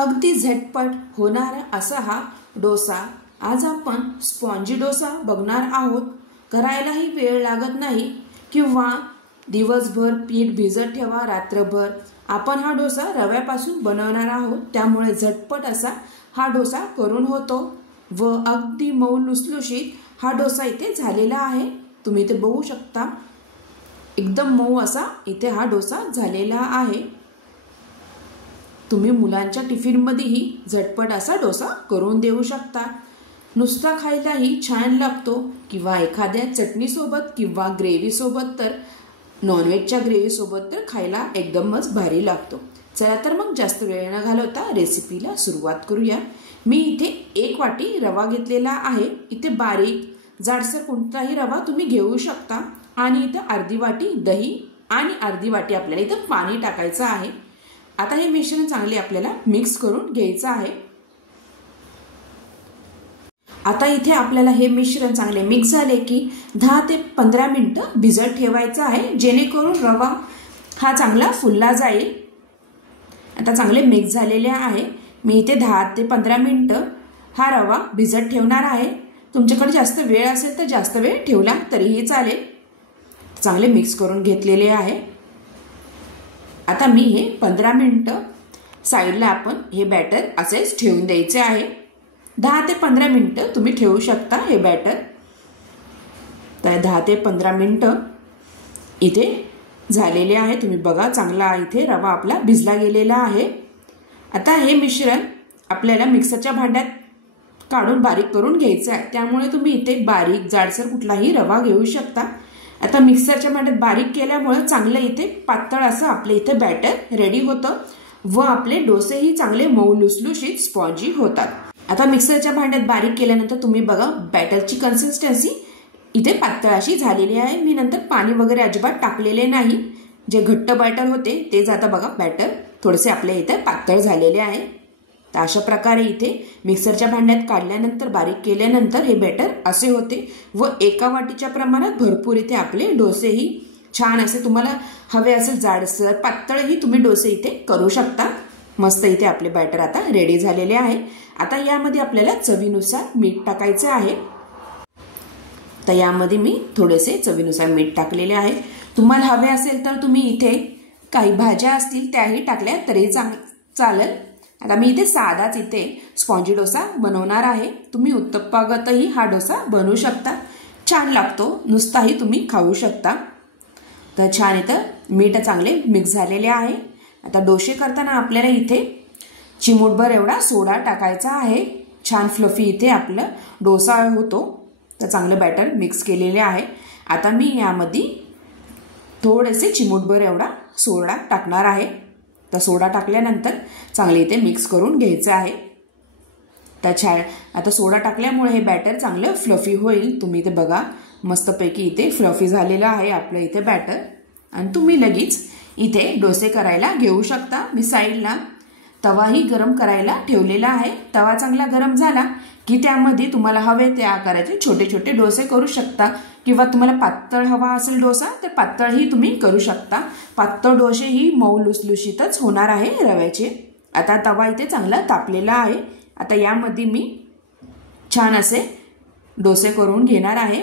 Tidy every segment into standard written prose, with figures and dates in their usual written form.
अगदी झटपट होणारा असा हा डोसा आज आपण स्पॉन्जी डोसा बघणार आहोत। करायलाही वेळ लागत नाही किंवा दिवसभर पीठ भिजत ठेवा रात्रभर। आपण हा डोसा रव्यापासून बनवणार आहोत, त्यामुळे झटपट असा हा डोसा करून होतो व अगदी मऊ लुसलुशीत हा डोसा इथे झालेला आहे। तुम्ही इथे बघू शकता, एकदम मऊ असा इथे हा डोसा झालेला आहे। तुम्ही मुलांच्या टिफिनमध्येही झटपट असा डोसा करून देऊ शकता। नुसता खायलाही छान लागतो किंवा एखाद्या चटणी सोबत किंवा ग्रेव्ही सोबत, तर नॉनव्हेजच्या ग्रेव्ही सोबत तर खायला एकदमच भारी लागतो। चला तर मग जास्त वेळ न घालवता रेसिपीला सुरुवात करूया। मी इथे 1 वाटी रवा घेतलेला आहे। इथे बारीक जाडसर कोणताही रवा तुम्ही घेऊ शकता आणि इथे अर्धी वाटी दही आणि अर्धी वाटी आपल्याला इथे पाणी टाकायचं आहे। आता हे मिश्रण चांगले आपल्याला मिक्स करून घ्यायचं आहे। आता इथे आपल्याला हे मिश्रण चांगले मिक्स झाले की 10 ते 15 मिनिटं भिजत ठेवायचं आहे, जेणेकरून रवा हा चांगला फुलला जाईल। आता चांगले मिक्स झालेले आहे। मी इथे 10 ते 15 मिनिटं हा रवा भिजत ठेवणार आहे। तुमच्याकडे जास्त वेळ असेल तर जास्त वेळ ठेवला तरीही चालेल। चांगले मिक्स करून घेतलेले आहे। आता मी हे 15 मिनिटं साईडला आपण हे बॅटर असेच ठेवून द्यायचे आहे। 10 ते 15 मिनिटं तुम्ही ठेवू शकता हे बॅटर। तर 10 ते 15 मिनिटं इथे झालेले आहे। तुम्ही बघा, चांगला इथे रवा आपला भिजला गेलेला आहे। आता हे मिश्रण आपल्याला मिक्सरच्या भांड्यात काढून बारीक करून घ्यायचं आहे, त्यामुळे तुम्ही इथे बारीक जाडसर कुठलाही रवा घेऊ शकता। आता मिक्सरच्या भांड्यात बारीक केल्यामुळे चांगलं इथे पातळ असं आपले इथे बॅटर रेडी होतं व आपले डोसेही चांगले मऊ लुसलुशीत स्पॉन्जी होतात। आता मिक्सरच्या भांड्यात बारीक केल्यानंतर तुम्ही बघा, बॅटरची कन्सिस्टन्सी इथे पातळ अशी झालेली आहे। मी नंतर पाणी वगैरे अजिबात टाकलेले नाही। जे घट्ट बॅटर होते तेच आता बघा बॅटर थोडेसे आपल्या इथे पातळ झालेले आहे। तर अशा प्रकारे इथे मिक्सरच्या भांड्यात काढल्यानंतर बारीक केल्यानंतर हे बॅटर असे होते व 1 वाटीच्या प्रमाणात भरपूर इथे आपले डोसेही छान असे, तुम्हाला हवे असेल जाडसर पातळही तुम्ही डोसे इथे करू शकता। मस्त इथे आपले बॅटर आता रेडी झालेले आहे। आता यामध्ये आपल्याला चवीनुसार मीठ टाकायचे आहे। तर यामध्ये मी थोडेसे चवीनुसार मीठ टाकलेले आहे। तुम्हाला हवे असेल तर तुम्ही इथे काही भाज्या असतील त्याही टाकल्या तरी चालेल। आता मी इथे साधाच इथे स्पॉन्जी डोसा बनवणार आहे। तुम्ही उत्तप्पागतही हा डोसा बनवू शकता, छान लागतो, नुसताही तुम्ही खाऊ शकता। तर छान इथं मीठ चांगले मिक्स झालेले आहे। आता डोसे करताना आपल्याला इथे चिमूटभर एवढा सोडा टाकायचा आहे। छान फ्लफी इथे आपलं डोसा होतो। तर चांगलं बॅटर मिक्स केलेले आहे। आता मी यामध्ये थोडेसे चिमूटभर एवढा सोडा टाकणार आहे। तर सोडा टाकल्यानंतर चांगले इथे मिक्स करून घ्यायचं आहे। तर छान आता सोडा टाकल्यामुळे हे बॅटर चांगलं फ्लफी होईल। तुम्ही इथे बघा, मस्तपैकी इथे फ्लफी झालेलं आहे आपलं इथे बॅटर आणि तुम्ही लगेच इथे डोसे करायला घेऊ शकता। मी साईडला तवाही गरम करायला ठेवलेला आहे। तवा चांगला गरम झाला की त्यामध्ये तुम्हाला हवे त्या आकाराचे छोटे छोटे डोसे करू शकता किंवा तुम्हाला पातळ हवा असेल डोसा तर पातळही तुम्ही करू शकता। पातळ डोसे ही मऊ लुसलुशीतच होणार आहे रव्याचे। आता तवा इथे चांगला तापलेला आहे। आता यामध्ये मी छान असे डोसे करून घेणार आहे।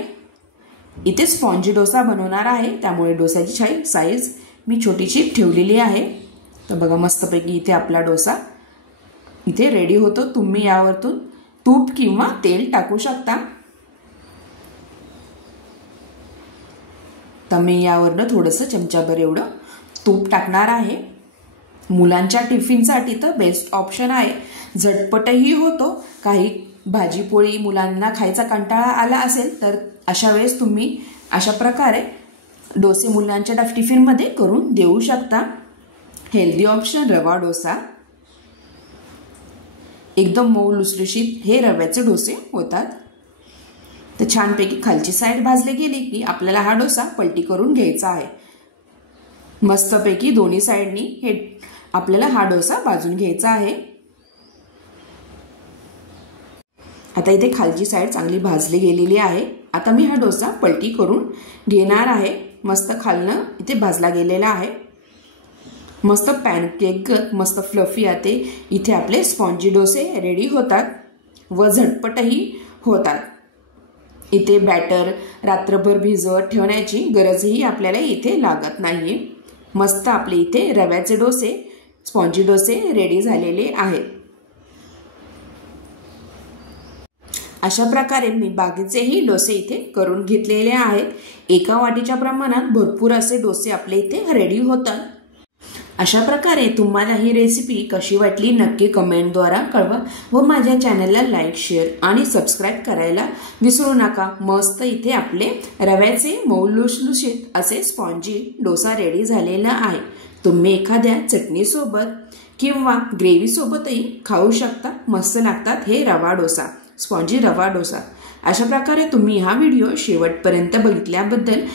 इथे स्पॉन्जी डोसा बनवणार आहे, त्यामुळे डोस्याची साईज मी छोटीशी ठेवलेली आहे। तर बघा, मस्तपैकी इथे आपला डोसा इथे रेडी होतो। तुम्ही यावरतून तूप किंवा तेल टाकू शकता। तर मी यावरनं थोडंसं चमचाभर एवढं तूप टाकणार आहे। मुलांच्या टिफिनसाठी तर बेस्ट ऑप्शन आहे, झटपटही होतो। काही भाजी पोळी मुलांना खायचा कंटाळा आला असेल तर अशा वेळेस तुम्ही अशा प्रकारे डोसे मुलांच्या टिफिनमध्ये करून देऊ शकता। हेल्दी ऑप्शन रवा डोसा, एकदम मऊ लुसलुशीत हे रव्याचे डोसे होतात। तर छानपैकी खालची साईड भाजली गेली की आपल्याला हा डोसा पलटी करून घ्यायचा आहे। मस्तपैकी दोन्ही साईडनी हे आपल्याला हा डोसा भाजून घ्यायचा आहे। आता इथे खालची साईड चांगली भाजली गेलेली आहे। आता मी हा डोसा पलटी करून घेणार आहे। मस्त खालनं इथे भाजला गेलेला आहे। मस्त पॅनकेक मस्त फ्लफी आते इथे आपले स्पॉन्जी डोसे रेडी होतात व झटपटही होतात. इथे बॅटर रात्रभर भिजवत ठेवण्याची गरजही आपल्याला इथे लागत नाही. मस्त आपले इथे रव्याचे डोसे स्पॉन्जी डोसे रेडी झालेले आहेत. अशा प्रकारे मी बाकीचेही डोसे इथे करून घेतलेले आहेत. एका वाटीच्या प्रमाणात भरपूर असे डोसे आपले इथे रेडी होतात. अशा प्रकारे तुम्हाला ही रेसिपी कशी वाटली नक्की कमेंटद्वारा कळवा व माझ्या चॅनलला लाईक शेअर आणि सबस्क्राईब करायला विसरू नका. मस्त इथे आपले रव्याचे मऊ लुसलुशीत असे स्पॉन्जी डोसा रेडी झालेला आहे. तुम्ही एखाद्या चटणीसोबत किंवा ग्रेव्हीसोबतही खाऊ शकता. मस्त लागतात हे रवा डोसा स्पॉन्जी रवा डोसा. अशा प्रकारे तुम्ही हा व्हिडिओ शेवटपर्यंत बघितल्याबद्दल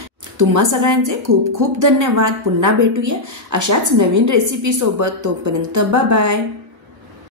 तुम्हा सगळ्यांचे खूप खूप धन्यवाद. पुन्हा भेटूया अशाच नवीन रेसिपी सोबत. तोपर्यंत बाय बाय.